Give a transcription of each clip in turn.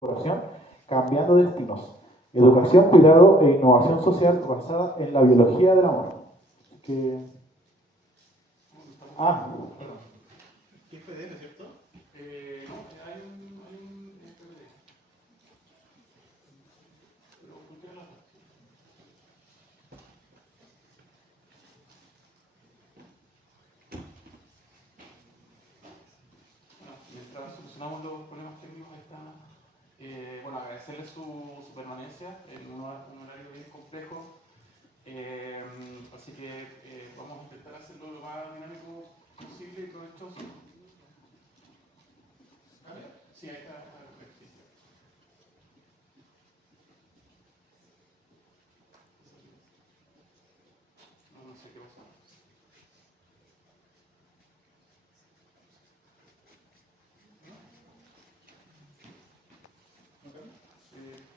colaboración, cambiando destinos. Educación, cuidado e innovación social basada en la biología del amor. Que... Ah, perdón. ¿Qué es PDL, cierto? No, hay un PPD. Pero ¿por la Bueno, mientras solucionamos los problemas técnicos, está bueno, agradecerles su permanencia en un horario bien complejo. Así que vamos a intentar hacerlo lo más dinámico posible y provechoso. A ver, sí, ahí está perfecto. No sé qué pasa.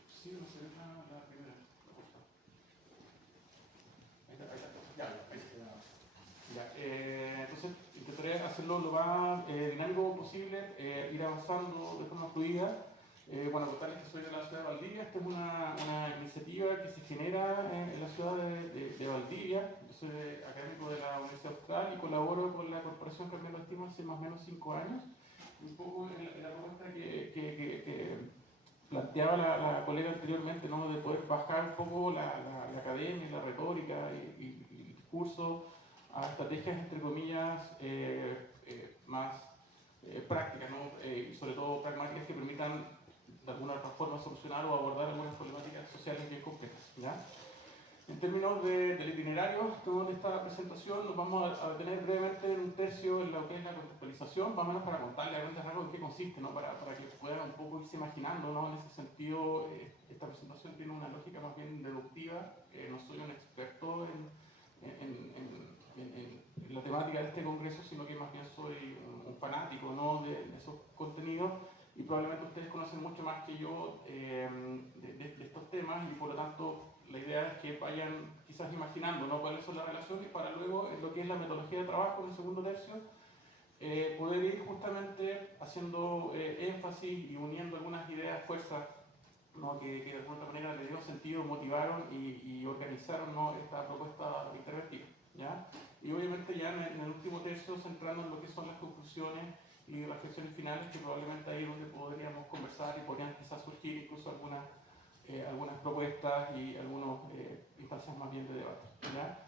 Sí, no se ve la primera. Entonces intentaré hacerlo lo más dinámico posible, ir avanzando de forma fluida. Bueno, contarles que soy de la ciudad de Valdivia. Esta es una iniciativa que se genera en la ciudad de Valdivia. Yo soy académico de la Universidad Austral y colaboro con la Corporación Cambiando Estima hace más o menos 5 años. Un poco en la propuesta que planteaba la colega anteriormente, ¿no? De poder bajar un poco la academia, la retórica y el discurso a estrategias, entre comillas, más prácticas, ¿no? Y sobre todo pragmáticas que permitan de alguna otra forma solucionar o abordar algunas problemáticas sociales bien complejas, ¿ya? En términos del itinerario de esta presentación, nos vamos a detener brevemente en un tercio en lo que es la contextualización, más o menos para contarle a grandes rasgos en qué consiste, ¿no? para que puedan un poco irse imaginando, ¿no? En ese sentido, esta presentación tiene una lógica más bien deductiva. No soy un experto en la temática de este congreso, sino que más bien soy un fanático, ¿no? de esos contenidos, y probablemente ustedes conocen mucho más que yo de estos temas, y por lo tanto la idea es que vayan quizás imaginando, ¿no? Cuáles son las relaciones para luego, en lo que es la metodología de trabajo en el segundo tercio, poder ir justamente haciendo énfasis y uniendo algunas ideas, fuerzas, ¿no? que de alguna manera le dieron sentido, motivaron y organizaron, ¿no? esta propuesta interventiva, ¿ya? Y obviamente ya en el último tercio centrando en lo que son las conclusiones y reflexiones finales, que probablemente ahí es donde podríamos conversar y podrían quizás surgir incluso algunas propuestas y algunas instancias más bien de debate, ¿ya?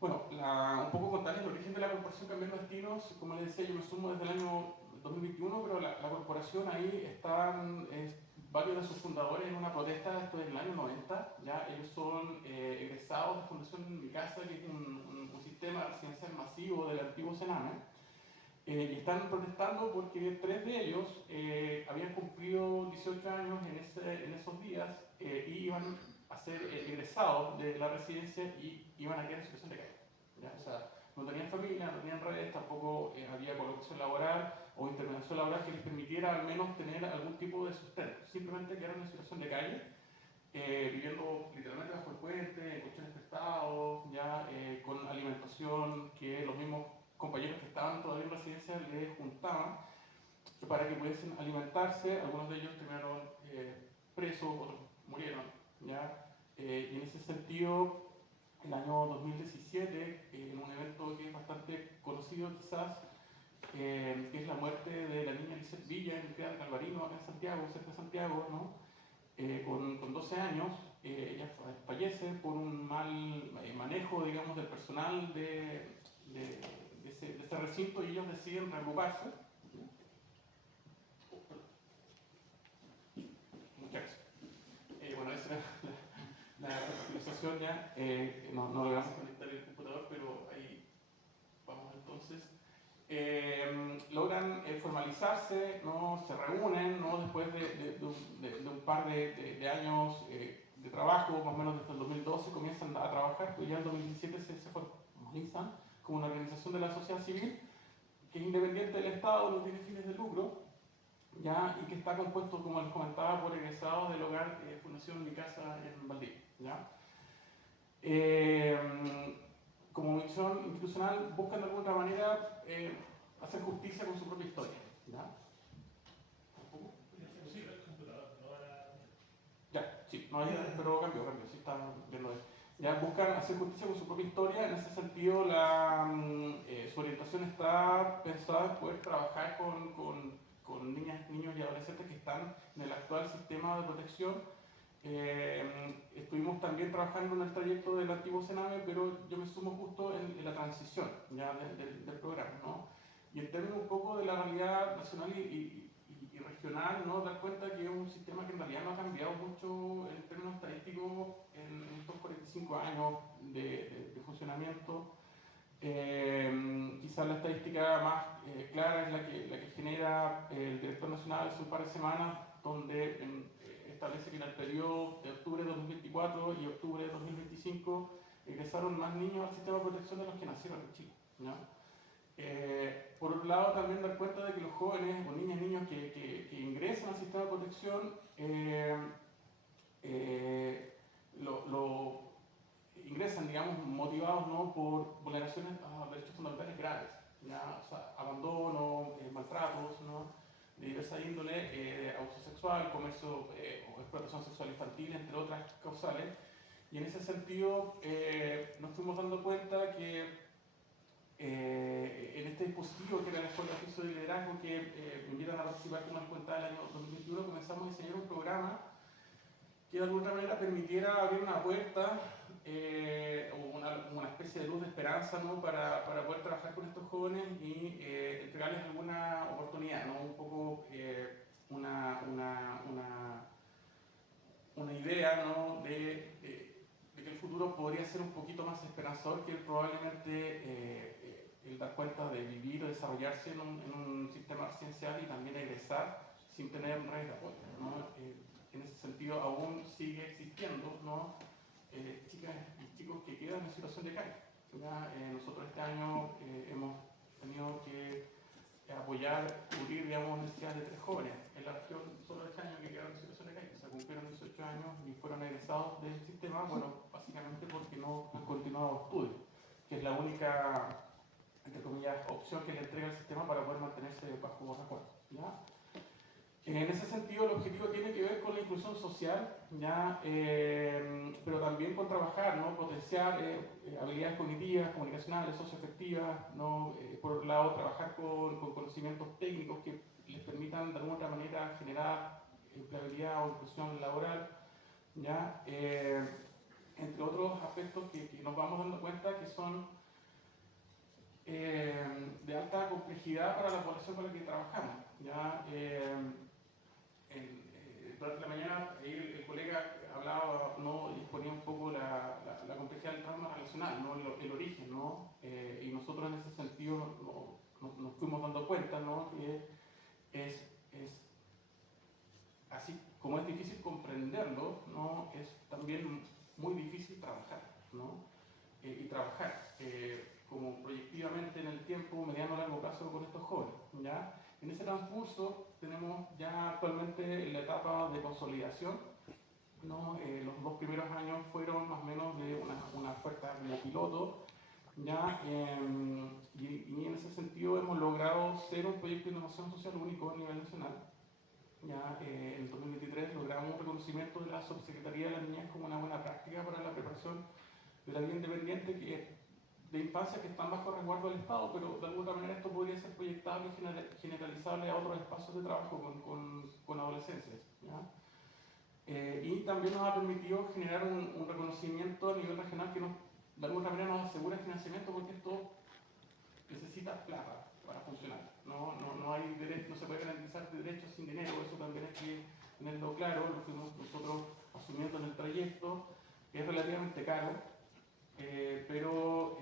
Bueno, un poco contarles el origen de la corporación Cambiando Destinos. Como les decía, yo me sumo desde el año 2021, pero la corporación ahí están varios de sus fundadores en una protesta. Esto es en el año 90, ¿ya? Ellos son egresados de Fundación Mi Casa, que es un sistema residencial masivo del antiguo Sename. Y están protestando porque 3 de ellos habían cumplido 18 años en esos días y iban a ser egresados de la residencia y iban a quedar en situación de calle, ¿ya? O sea, no tenían familia, no tenían redes, tampoco había colocación laboral o intervención laboral que les permitiera al menos tener algún tipo de sustento. Simplemente quedaron en situación de calle, viviendo literalmente bajo el puente, en colchones prestados, ya con alimentación que los mismos compañeros que estaban todavía en residencia les juntaban para que pudiesen alimentarse. Algunos de ellos terminaron presos, otros murieron, ¿ya? Y en ese sentido, el año 2017, en un evento que es bastante conocido quizás, que es la muerte de la niña Lizeth Villa en el CREA de Calvarino, acá en Santiago, cerca de Santiago, ¿no? Con 12 años, ella fallece por un mal manejo, digamos, del personal de ese recinto, y ellos deciden reagruparse. Muchas gracias. Bueno, esa era la actualización ya. No logramos conectar el computador, pero ahí vamos entonces. Logran formalizarse, ¿no? Se reúnen, ¿no? Después de un par de años de trabajo, más o menos desde el 2012 comienzan a trabajar, pues ya en el 2017 se formalizan como una organización de la sociedad civil que es independiente del Estado, no tiene fines de lucro, ¿ya? Y que está compuesto, como les comentaba, por egresados del hogar Fundación Mi Casa en Valdivia, ¿ya? Como misión institucional buscan de alguna manera hacer justicia con su propia historia, ¿ya? sí, no, pero cambió, sí está viendo eso. Ya buscan hacer justicia con su propia historia, en ese sentido su orientación está pensada en poder trabajar con niñas, niños y adolescentes que están en el actual sistema de protección. Estuvimos también trabajando en el trayecto del antiguo Sename, pero yo me sumo justo en la transición ya del programa, ¿no? Y en términos un poco de la realidad nacional y regional, ¿no? Dar cuenta que es un sistema que en realidad no ha cambiado mucho en términos estadísticos en estos 45 años de funcionamiento. Quizás la estadística más clara es la que genera el director nacional hace un par de semanas, donde establece que en el periodo de octubre de 2024 y octubre de 2025 ingresaron más niños al sistema de protección de los que nacieron en Chile, ¿no? Por otro lado, también dar cuenta de que los jóvenes o niñas y niños que ingresan al sistema de protección ingresan, digamos, motivados, ¿no? Por vulneraciones a derechos fundamentales graves, ¿ya? O sea, abandono, maltratos, ¿no? De diversa índole, abuso sexual, comercio o explotación sexual infantil, entre otras causales. Y en ese sentido nos fuimos dando cuenta que en este dispositivo que era la Escuela de Oficio de Liderazgo, que me invitan a participar como les contaba el año 2021, comenzamos a diseñar un programa que de alguna manera permitiera abrir una puerta o una especie de luz de esperanza, ¿no? para poder trabajar con estos jóvenes y entregarles alguna oportunidad, ¿no? Un poco una idea, ¿no? de que el futuro podría ser un poquito más esperanzador que probablemente el dar cuenta de vivir o desarrollarse en un sistema residencial y también egresar sin tener redes de apoyo, ¿no? En ese sentido aún sigue existiendo, ¿no? Chicas y chicos que quedan en situación de calle. Nosotros este año hemos tenido que apoyar, cubrir, digamos, necesidades de 3 jóvenes en la región solo este año que quedaron en situación de calle. O sea, cumplieron 18 años y fueron egresados del sistema, bueno, básicamente porque no han continuado estudios, que es la única, entre comillas, opción que le entrega el sistema para poder mantenerse bajo resguardo, ¿ya? En ese sentido, el objetivo tiene que ver con la inclusión social, ¿ya? Pero también con trabajar, ¿no? Potenciar habilidades cognitivas, comunicacionales, socioafectivas, ¿no? Por otro lado, trabajar con conocimientos técnicos que les permitan de alguna manera generar empleabilidad o inclusión laboral, ¿ya? Entre otros aspectos que nos vamos dando cuenta que son de alta complejidad para la población con la que trabajamos, ¿ya? Durante la mañana el colega hablaba, ¿no? Y exponía un poco la complejidad del trauma relacional, ¿no? El origen, ¿no? Y nosotros en ese sentido nos fuimos dando cuenta, ¿no? Que es así como es difícil comprenderlo, ¿no? Es también muy difícil trabajar, ¿no? Y trabajar como proyectivamente en el tiempo, mediano a largo plazo con estos jóvenes, ¿ya? En ese transcurso tenemos ya actualmente la etapa de consolidación, ¿no? Los 2 primeros años fueron más o menos de una oferta como piloto, ¿ya? Y en ese sentido hemos logrado ser un proyecto de innovación social único a nivel nacional. Ya, en el 2023 logramos un reconocimiento de la Subsecretaría de la Niñez como una buena práctica para la preparación de la vida independiente de infancia que están bajo resguardo del Estado, pero de alguna manera esto podría ser proyectable y generalizable a otros espacios de trabajo con adolescencias, ¿ya? Y también nos ha permitido generar un reconocimiento a nivel regional que de alguna manera nos asegura el financiamiento, porque esto necesita plata para funcionar. No hay derecho, no se puede garantizar derechos sin dinero, eso también hay que tenerlo claro, lo fuimos nosotros asumiendo en el trayecto, es relativamente caro, pero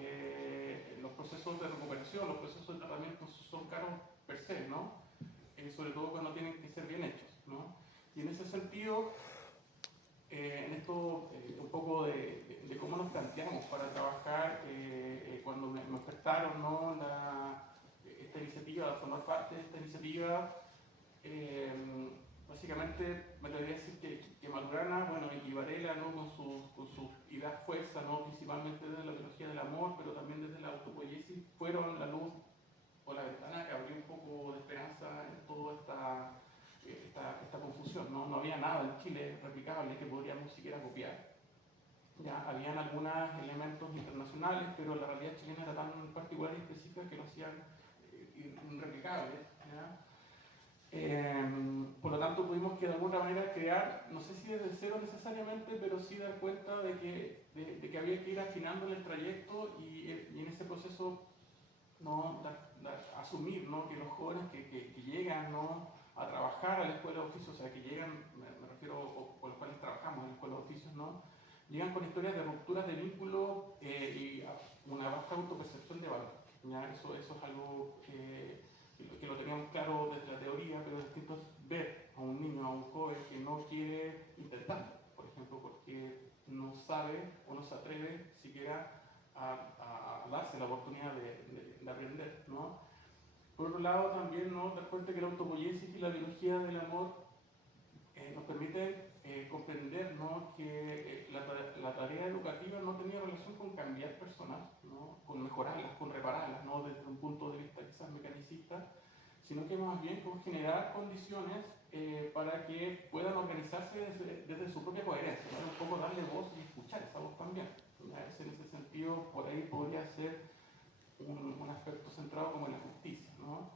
los procesos de recuperación, los procesos de tratamiento son caros per se, ¿no? Sobre todo cuando tienen que ser bien hechos, ¿no? Y en ese sentido, en esto un poco de cómo nos planteamos para trabajar cuando me ofertaron, ¿no? Esta iniciativa, formar parte de esta iniciativa, básicamente me atrevería a decir que Malurana, bueno, y Varela, ¿no? con sus ideas fuerza, ¿no? Principalmente desde la biología del amor, pero también desde la autopoiesis, fueron la luz o la ventana que abrió un poco de esperanza en toda esta confusión, ¿no? No había nada en Chile replicable que podríamos siquiera copiar. Ya habían algunos elementos internacionales, pero la realidad chilena era tan particular y específica que lo hacían irreplicable. Por lo tanto, tuvimos que de alguna manera crear, no sé si desde cero necesariamente, pero sí dar cuenta de que había que ir afinando en el trayecto y en ese proceso ¿no? Asumir, ¿no? Que los jóvenes que llegan, ¿no? A trabajar a la escuela de oficios, o sea, que llegan, me refiero, o con los cuales trabajamos en la escuela de oficios, ¿no? Llegan con historias de rupturas de vínculo y una baja autopercepción de valor. ¿Ya? Eso es algo que lo teníamos claro desde la teoría, pero distinto es ver a un niño, a un joven que no quiere intentarlo, por ejemplo, porque no sabe o no se atreve siquiera a darse la oportunidad de aprender, ¿no? Por otro lado, también ¿no? dar cuenta que la autopoiesis y la biología del amor nos permiten comprender ¿no? que la tarea educativa no tenía relación con cambiar personas, ¿no? Con mejorarlas, con repararlas, ¿no? Desde un punto de vista quizás mecanicista, sino que más bien con generar condiciones para que puedan organizarse desde su propia coherencia, ¿no? Un poco darle voz y escuchar esa voz también. En ese sentido, por ahí podría ser un aspecto centrado como en la justicia, ¿no?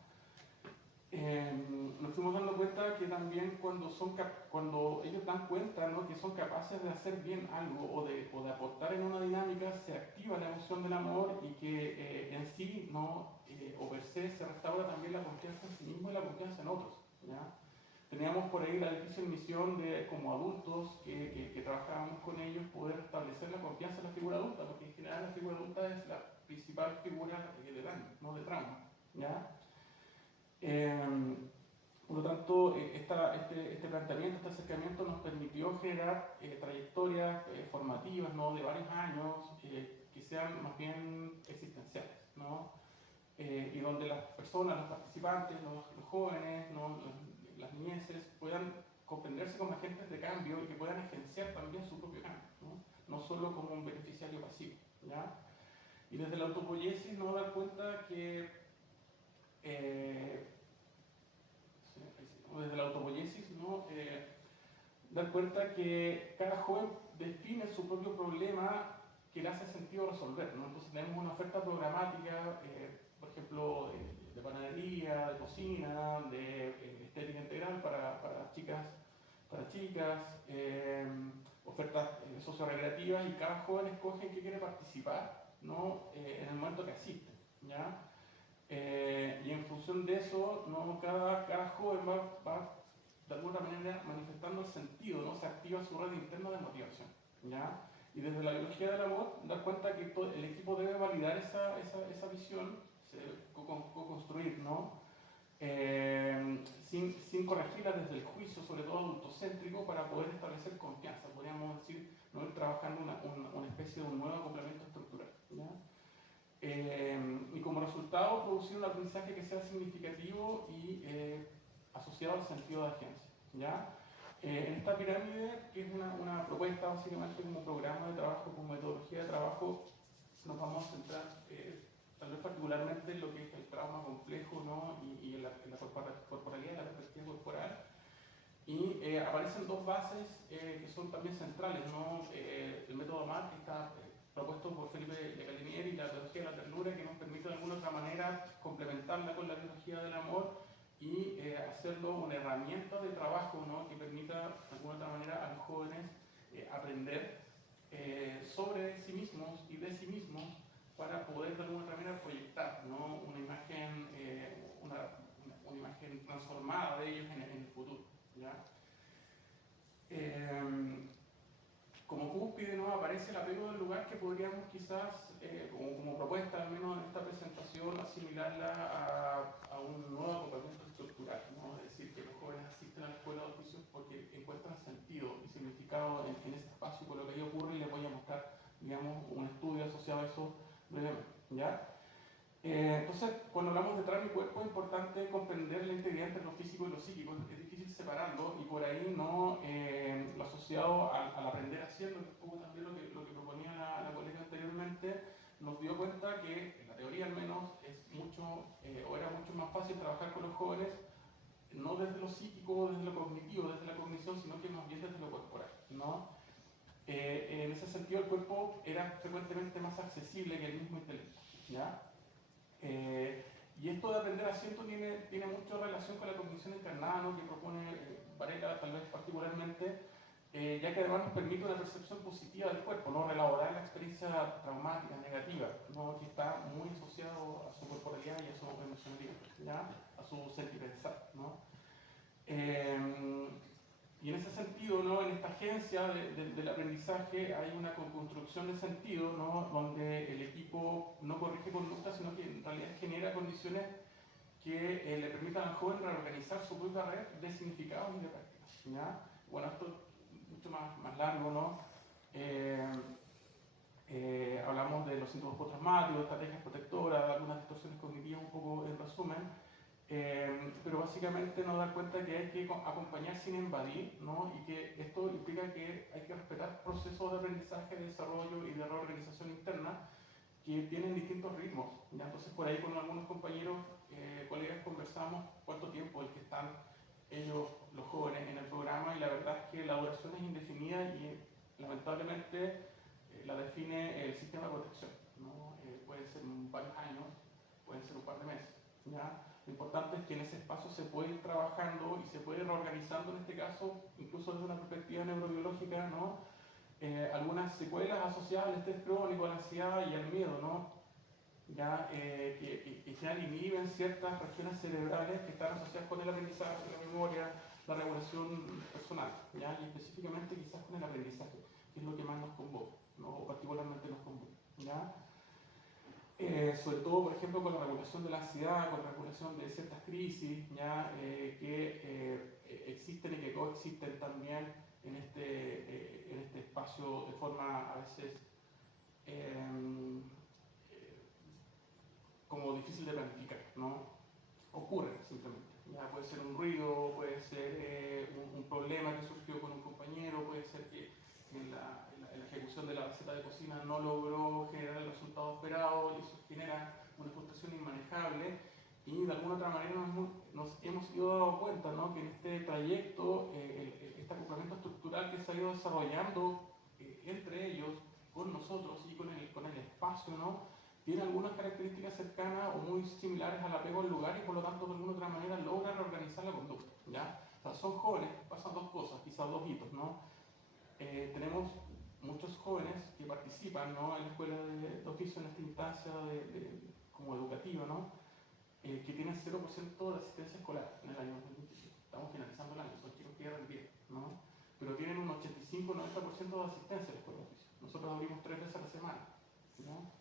Nos fuimos dando cuenta que también cuando ellos dan cuenta ¿no? que son capaces de hacer bien algo o de aportar en una dinámica, se activa la emoción del amor y que en sí ¿no? O per se restaura también la confianza en sí mismo y la confianza en otros. ¿Ya? Teníamos por ahí la difícil misión de, como adultos que trabajábamos con ellos, poder establecer la confianza en la figura adulta, porque en general la figura adulta es la principal figura de daño, no de trauma. ¿Ya? Por lo tanto, este planteamiento, este acercamiento nos permitió generar trayectorias formativas ¿no? de varios años que sean más bien existenciales, ¿no? Y donde las personas, los participantes, los jóvenes, ¿no? las niñeces puedan comprenderse como agentes de cambio y que puedan agenciar también su propio cambio, no solo como un beneficiario pasivo. ¿Ya? Y desde la autopoiesis nos dar cuenta que desde la autopoiesis, ¿no? Dar cuenta que cada joven define su propio problema que le hace sentido resolver, ¿no? Entonces tenemos una oferta programática, por ejemplo, de panadería, de cocina, de estética integral para chicas, ofertas socio-recreativas y cada joven escoge en qué quiere participar, ¿no? En el momento que asiste. ¿Ya? Y en función de eso, ¿no? cada joven va de alguna manera manifestando el sentido, ¿no? Se activa su red interna de motivación. ¿Ya? Y desde la biología del amor, dar cuenta que el equipo debe validar esa visión, co-construir, ¿no? Sin corregirla desde el juicio, sobre todo adultocéntrico, para poder establecer confianza. Podríamos decir, ¿no? Ir trabajando una especie de un nuevo complemento estructural. ¿Ya? Y como resultado producir un aprendizaje que sea significativo y asociado al sentido de agencia. ¿Ya? En esta pirámide, que es una propuesta básicamente como programa de trabajo, como metodología de trabajo, nos vamos a centrar tal vez particularmente en lo que es el trauma complejo, ¿no? y en la corporalidad, la perspectiva corporal. Y aparecen dos bases que son también centrales, ¿no? El método MAT, que está propuesto por Felipe Le Galinier, y la teología de la ternura, que nos permite de alguna otra manera complementarla con la biología del amor y hacerlo una herramienta de trabajo, ¿no? Que permita de alguna otra manera a los jóvenes aprender sobre sí mismos y de sí mismos para poder de alguna otra manera proyectar, ¿no? una imagen transformada de ellos en el futuro. ¿Ya? Como cúspide, ¿no? Aparece el apego del lugar, que podríamos quizás, como propuesta al menos en esta presentación, asimilarla a un nuevo acoplamiento estructural, ¿no? Es decir, que los jóvenes asisten a la escuela de oficios porque encuentran sentido y significado en ese espacio, con lo que ahí ocurre, y les voy a mostrar, digamos, un estudio asociado a eso brevemente. ¿Ya? Entonces, cuando hablamos de trauma y cuerpo, es importante comprender la integridad entre lo físico y lo psíquico. Es difícil separarlo, y por ahí no lo asociado al aprender haciendo, que es un poco también lo que proponía la colega anteriormente, nos dio cuenta que, en la teoría al menos, es mucho, o era mucho más fácil trabajar con los jóvenes no desde lo psíquico, desde lo cognitivo, desde la cognición, sino que más bien desde lo corporal, ¿no? En ese sentido, el cuerpo era frecuentemente más accesible que el mismo intelecto, ¿ya? Y esto de aprender asiento tiene mucha relación con la cognición encarnada, ¿no? Que propone Varela tal vez particularmente, ya que además nos permite una percepción positiva del cuerpo, ¿no? Reelaborar la experiencia traumática, negativa, ¿no? Que está muy asociado a su corporalidad y a su emocionalidad, ¿ya? A su sentipensar, ¿no? Y en ese sentido, ¿no? En esta agencia del aprendizaje hay una construcción de sentido, ¿no? Donde el equipo no corrige conducta, sino que en realidad genera condiciones que le permitan al joven reorganizar su propia red de significados y de prácticas, ¿ya? Bueno, esto es mucho más largo, ¿no? Hablamos de los síntomas postraumáticos, estrategias protectoras, de algunas distorsiones cognitivas, un poco en resumen. Pero básicamente nos da cuenta que hay que acompañar sin invadir, ¿no? Y que esto implica que hay que respetar procesos de aprendizaje, de desarrollo y de reorganización interna que tienen distintos ritmos, ¿ya? Entonces por ahí con algunos compañeros, colegas conversamos cuánto tiempo el que están ellos, los jóvenes, en el programa, y la verdad es que la duración es indefinida y lamentablemente la define el sistema de protección, ¿no? Pueden ser varios años, pueden ser un par de meses, ¿ya? Lo importante es que en ese espacio se puede ir trabajando y se puede ir reorganizando, en este caso, incluso desde una perspectiva neurobiológica, ¿no? Algunas secuelas asociadas al estrés crónico, a la ansiedad y al miedo, ¿no? Ya, que ya inhiben ciertas regiones cerebrales que están asociadas con el aprendizaje, la memoria, la regulación personal, ¿ya? Y específicamente quizás con el aprendizaje, que es lo que más nos convoca, ¿no? O particularmente nos convoca, ¿ya? Sobre todo, por ejemplo, con la regulación de la ansiedad, con la regulación de ciertas crisis, ¿ya? Que existen y que coexisten también en este espacio de forma a veces como difícil de planificar, ¿no? Ocurre simplemente. Ya puede ser un ruido, puede ser un problema que surgió con un compañero, puede ser que en la ejecución de la receta de cocina no logró generar el resultado esperado y eso genera una frustración inmanejable. Y de alguna otra manera nos hemos ido dando cuenta, ¿no? Que en este trayecto, este acoplamiento estructural que se ha ido desarrollando entre ellos, con nosotros y con el espacio, ¿no? Tiene algunas características cercanas o muy similares al apego al lugar y por lo tanto de alguna otra manera logra reorganizar la conducta, ¿ya? O sea, son jóvenes, pasan dos cosas, quizás dos hitos, ¿no? Tenemos muchos jóvenes que participan, ¿no? En la escuela de oficio en esta instancia como educativa, ¿no? Que tienen 0% de asistencia escolar en el año 2025. Estamos finalizando el año, son chicos que ya rendieron, ¿no? Pero tienen un 85-90% de asistencia a la escuela de oficio. Nosotros abrimos 3 veces a la semana, ¿no?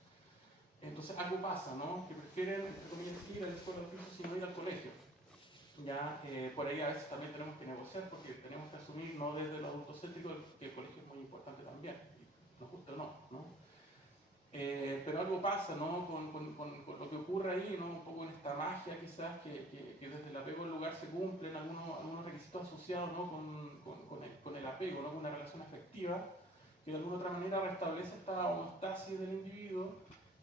Entonces algo pasa, ¿no? Que prefieren, entre comillas, ir a la escuela de oficio sino ir al colegio. Ya, por ahí a veces también tenemos que negociar porque tenemos que asumir, no desde el adultocéntrico, que el colegio es muy importante también, nos gusta o no, ¿no? Pero algo pasa, ¿no? Con lo que ocurre ahí, ¿no? Un poco en esta magia quizás que desde el apego al lugar se cumplen algunos requisitos asociados, ¿no? Con el apego, ¿no? Con una relación afectiva que de alguna otra manera restablece esta homeostasis del individuo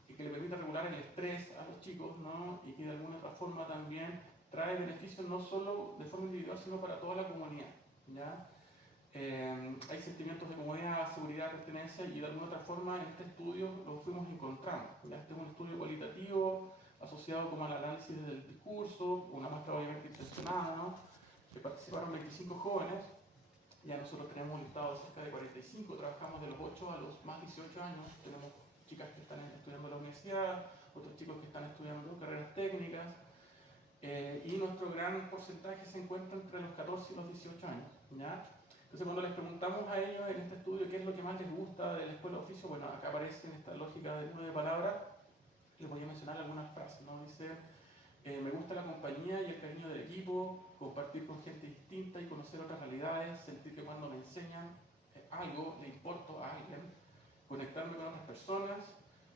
y que le permite regular el estrés a los chicos, ¿no? Y que de alguna otra forma también trae beneficios no solo de forma individual, sino para toda la comunidad, ¿ya? Hay sentimientos de comodidad, seguridad, pertenencia y de alguna otra forma en este estudio lo fuimos encontrando, ¿ya? Este es un estudio cualitativo asociado como al análisis del discurso, una muestra obviamente intencionada, ¿no? Que participaron 25 jóvenes. Ya nosotros tenemos un listado de cerca de 45, trabajamos de los 8 a los más 18 años, tenemos chicas que están estudiando en la universidad, otros chicos que están estudiando carreras técnicas, y nuestro gran porcentaje se encuentra entre los 14 y los 18 años, ¿ya? Entonces cuando les preguntamos a ellos en este estudio qué es lo que más les gusta de la escuela de oficio, bueno, acá aparece en esta lógica de 9 palabras, les voy a mencionar algunas frases, ¿no? Dice, me gusta la compañía y el cariño del equipo, compartir con gente distinta y conocer otras realidades, sentir que cuando me enseñan algo, le importo a alguien, conectarme con otras personas,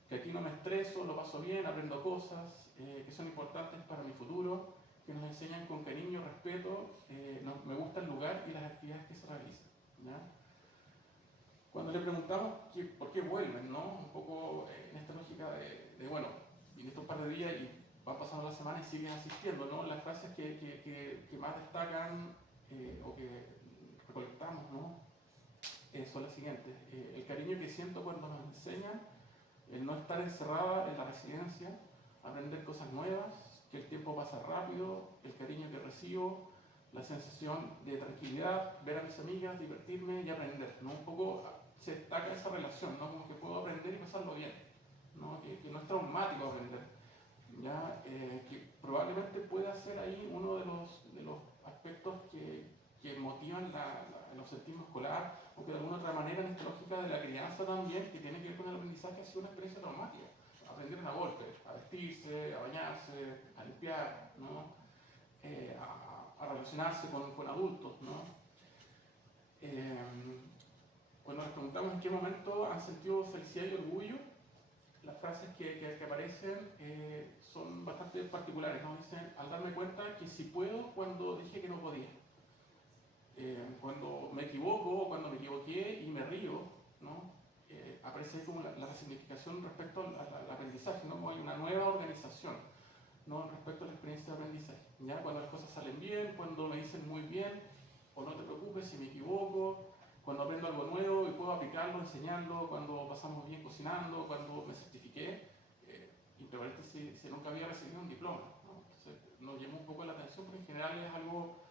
que aquí no me estreso, lo paso bien, aprendo cosas que son importantes para mi futuro, que nos enseñan con cariño, respeto, me gusta el lugar y las actividades que se realizan, ¿ya? Cuando le preguntamos por qué vuelven, ¿no? Un poco en esta lógica de bueno, y en estos par de días y van pasando las semanas y siguen asistiendo, ¿no? Las frases que más destacan o que recolectamos, ¿no? Son las siguientes. El cariño que siento cuando nos enseñan, el no estar encerrada en la residencia, aprender cosas nuevas, que el tiempo pasa rápido, el cariño que recibo, la sensación de tranquilidad, ver a mis amigas, divertirme y aprender, ¿no? Un poco se destaca esa relación, ¿no? Como que puedo aprender y pasarlo bien, ¿no? Que no es traumático aprender, ¿ya? Que probablemente pueda ser ahí uno de los aspectos que motivan el obsetismo escolar, o que de alguna otra manera en esta lógica de la crianza también, que tiene que ver con el aprendizaje, ha sido una experiencia traumática. Aprendieron a golpes, a vestirse, a bañarse, a limpiar, ¿no? A relacionarse con adultos, ¿no? Cuando les preguntamos en qué momento han sentido felicidad y orgullo, las frases que aparecen son bastante particulares, ¿no? Dicen, al darme cuenta que sí puedo cuando dije que no podía. Cuando me equivoco, cuando me equivoqué y me río, ¿no? Aparece como la resignificación respecto al aprendizaje, ¿no? Como hay una nueva organización, ¿no? Respecto a la experiencia de aprendizaje, ¿ya? Cuando las cosas salen bien, cuando me dicen muy bien, o no te preocupes si me equivoco, cuando aprendo algo nuevo y puedo aplicarlo, enseñarlo, cuando pasamos bien cocinando, cuando me certifiqué, y si nunca había recibido un diploma, ¿no? Entonces nos llamó un poco la atención porque en general es algo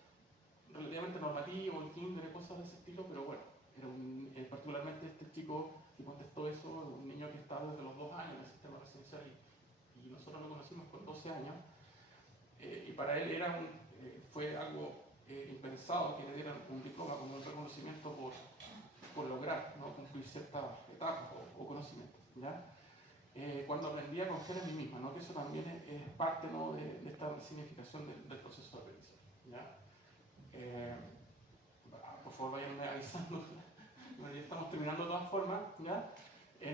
relativamente normativo, el kinder, cosas de ese estilo, pero bueno, particularmente este chico que contestó eso, un niño que está desde los 2 años en el sistema residencial y nosotros lo conocimos con 12 años, y para él fue algo impensado que le dieran un diploma como un reconocimiento por lograr, ¿no? Cumplir ciertas etapas o conocimientos, ¿ya? Cuando aprendí a confiar en mí misma, ¿no? Que eso también es parte, ¿no? de esta significación del proceso de aprendizaje, ¿ya? Por favor vayan avisando, ya estamos terminando de todas formas, ¿ya?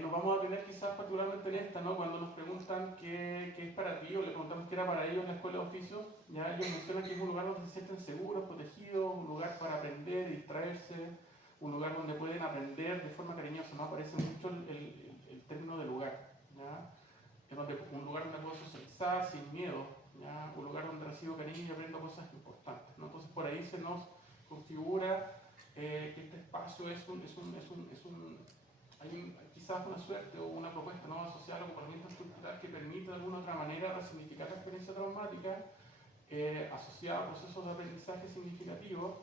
Nos vamos a tener quizás particularmente en esta, ¿no? Cuando nos preguntan qué es para ti, o le preguntamos qué era para ellos en la escuela de oficios, ya ellos mencionan que es un lugar donde se sienten seguros, protegidos, un lugar para aprender, distraerse, un lugar donde pueden aprender de forma cariñosa, ¿no? Aparece mucho el término de lugar, ¿ya? Un lugar donde puedo socializar sin miedo, ¿ya? Un lugar donde recibo cariño y aprendo cosas importantes, ¿no? Entonces por ahí se nos configura que este espacio hay quizás una suerte o una propuesta, ¿no? Asociada al acompañamiento estructural que permite de alguna otra manera resignificar la experiencia traumática asociada a procesos de aprendizaje significativos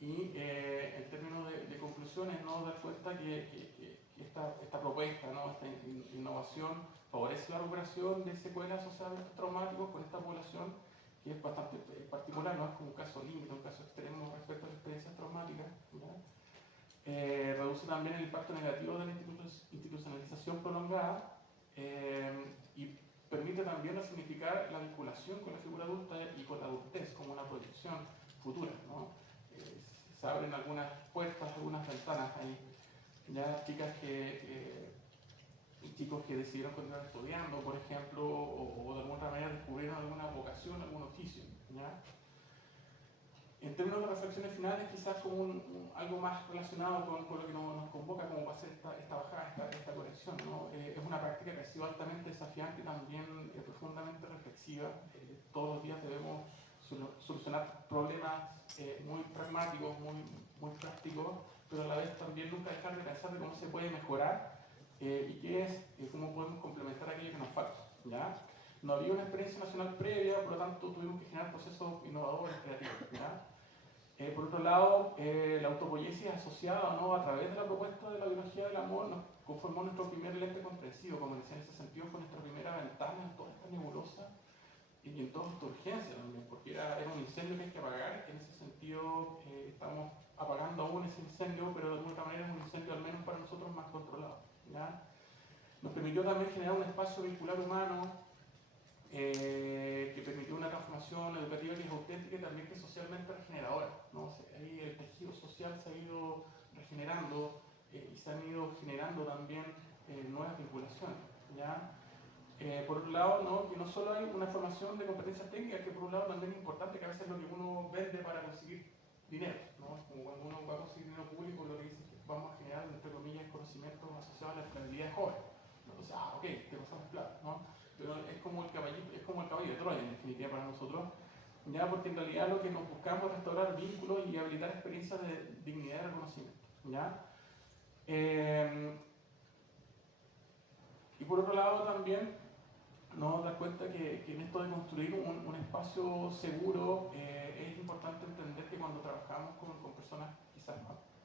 y en términos de conclusiones, ¿no? Dar cuenta que esta propuesta, ¿no? Esta innovación favorece la recuperación de secuelas asociadas a estos traumáticos con esta población que es bastante particular, no es como un caso límite, un caso extremo respecto a las experiencias traumáticas, ¿ya? Reduce también el impacto negativo de la institucionalización prolongada y permite también resignificar la vinculación con la figura adulta y con la adultez como una proyección futura, ¿no? Se abren algunas puertas, algunas ventanas ahí, ya chicas chicos que decidieron continuar estudiando, por ejemplo, o de alguna manera descubrieron alguna vocación, algún oficio, ¿ya? En términos de reflexiones finales, quizás como algo más relacionado con lo que nos convoca, como va a ser esta bajada, esta conexión, ¿no? Es una práctica que ha sido altamente desafiante y también profundamente reflexiva. Todos los días debemos solucionar problemas muy pragmáticos, muy prácticos, pero a la vez también nunca dejar de pensar de cómo se puede mejorar y cómo podemos complementar aquello que nos falta, ¿ya? No había una experiencia nacional previa, por lo tanto tuvimos que generar procesos innovadores, creativos, ¿ya? Por otro lado, la autopoiesis asociada, ¿no? A través de la propuesta de la biología del amor nos conformó nuestro primer lente comprensivo, como decía, en ese sentido fue nuestra primera ventana en toda esta nebulosa y en toda esta urgencia también, porque era un incendio que hay que apagar. En ese sentido estamos apagando aún ese incendio, pero de alguna manera es un incendio al menos para nosotros más controlado, ¿ya? Nos permitió también generar un espacio vincular humano que permitió una transformación educativa que es auténtica y también que es socialmente regeneradora, ¿no? Ahí el tejido social se ha ido regenerando y se han ido generando también nuevas vinculaciones, ¿ya? Por otro lado, ¿no? Que no solo hay una formación de competencias técnicas, que por un lado también es importante, que a veces es lo que uno vende para conseguir dinero, ¿no? Como cuando uno va a conseguir dinero público, lo que dice es que vamos a generar, entre comillas, conocimientos asociados a la empleabilidad joven. Entonces, ok, te pasamos plata, ¿no? pero es como el caballito, es como el caballo de Troya en definitiva para nosotros, ya, porque en realidad lo que nos buscamos es restaurar vínculos y habilitar experiencias de dignidad y reconocimiento, ¿ya? Y por otro lado también nos da cuenta que en esto de construir un espacio seguro es importante entender que cuando trabajamos con personas quizás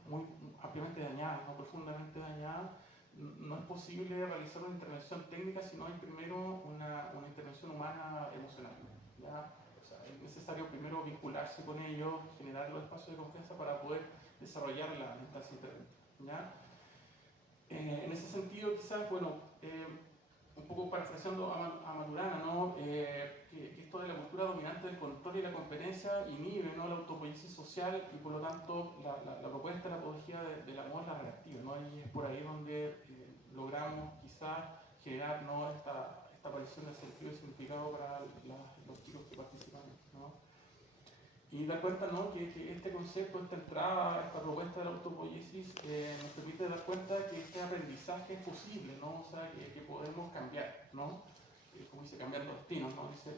muy ampliamente dañadas, no profundamente dañadas, no es posible realizar una intervención técnica si no hay primero una intervención humana emocional, ¿ya? O sea, es necesario primero vincularse con ellos, generar los espacios de confianza para poder desarrollar la instancia interventiva, ¿ya? En ese sentido, quizás, bueno, un poco parafraseando a Maturana, ¿no? Que esto de la cultura dominante del control y la competencia inhibe, ¿no?, la autopoiesis social y por lo tanto la propuesta de la apología del amor la reactiva, ¿no? Y es por ahí donde logramos quizás generar, ¿no?, esta aparición de sentido y significado para los chicos que participan, ¿no? Y dar cuenta, ¿no?, que este concepto, esta entrada, esta propuesta de la autopoiesis nos permite dar cuenta que este aprendizaje es posible, ¿no? O sea, que podemos cambiar, ¿no? Como dice, cambiando destinos, ¿no? Dice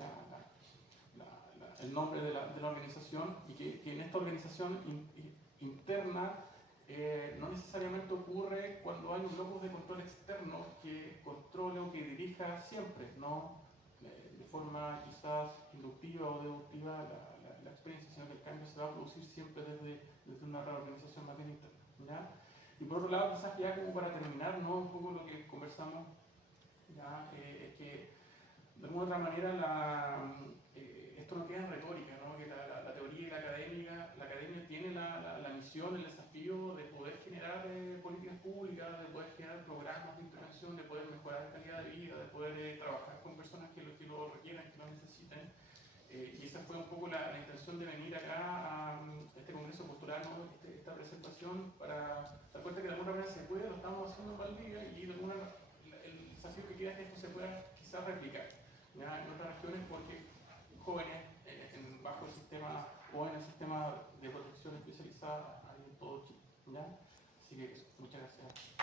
el nombre de la organización, y que en esta organización interna no necesariamente ocurre cuando hay un locus de control externo que controle o que dirija siempre, ¿no? De forma quizás inductiva o deductiva la experiencia, sino que el cambio se va a producir siempre desde una reorganización más bien interna, ¿ya? Y por otro lado, quizás ya como para terminar, ¿no?, un poco lo que conversamos, ¿ya? Es que de alguna otra manera esto no queda en retórica, ¿no? Que la teoría y la academia tiene la misión, el desafío de poder generar políticas públicas, de poder generar programas de intervención, de poder mejorar la calidad de vida, de poder trabajar con personas que lo requieran, que lo necesiten. Y esa fue un poco la intención de venir acá a este congreso cultural, ¿no?, esta presentación, para dar cuenta que de alguna manera se puede, lo estamos haciendo en Valdivia, y de alguna el desafío que queda es que esto se pueda quizás replicar, ¿ya?, en otras regiones, porque jóvenes bajo el sistema o en el sistema de protección especializada hay en todo Chile, ¿ya? Así que eso, muchas gracias.